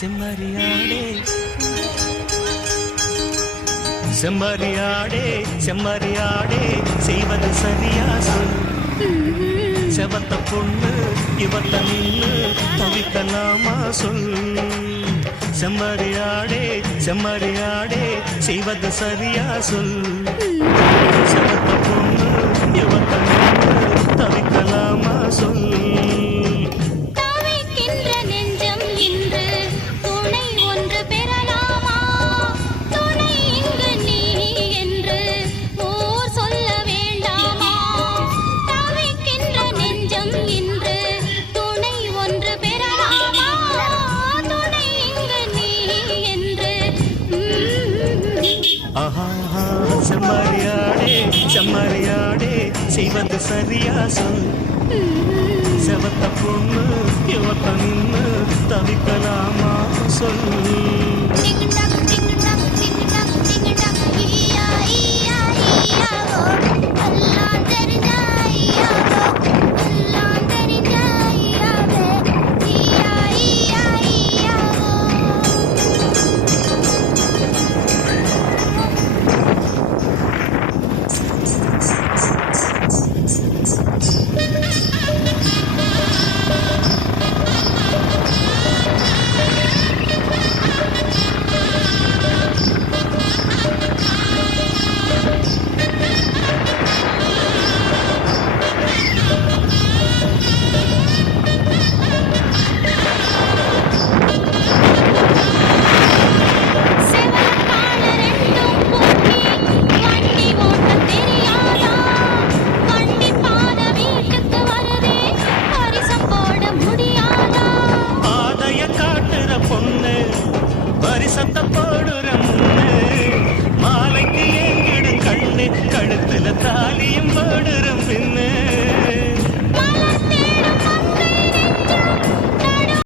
செம்மறியாடே செம்மறியாடே செம்மறியாடே செய்வது சரியா சொல் செவத்த பொண்ணு இவத்த நின்று தவிக்கலாமா சொல் செம்மறியாடே செம்மறியாடே செய்வது சரியா சொல் செவத்த பொண்ணு இவத்த நின்று தவிக்கலாமா சொல் செம்மறியாடே செம்மறியாடே செய்வது சரியா சொல் செவத்த பொண்ணு இவத்த நின்று தவிக்கலாமா சொல் பரிசத்த போடுற முன்னு மாலைக்கு எங்கிடும் கண்ணு கழுத்துல தாலியும் போடுற பின்னு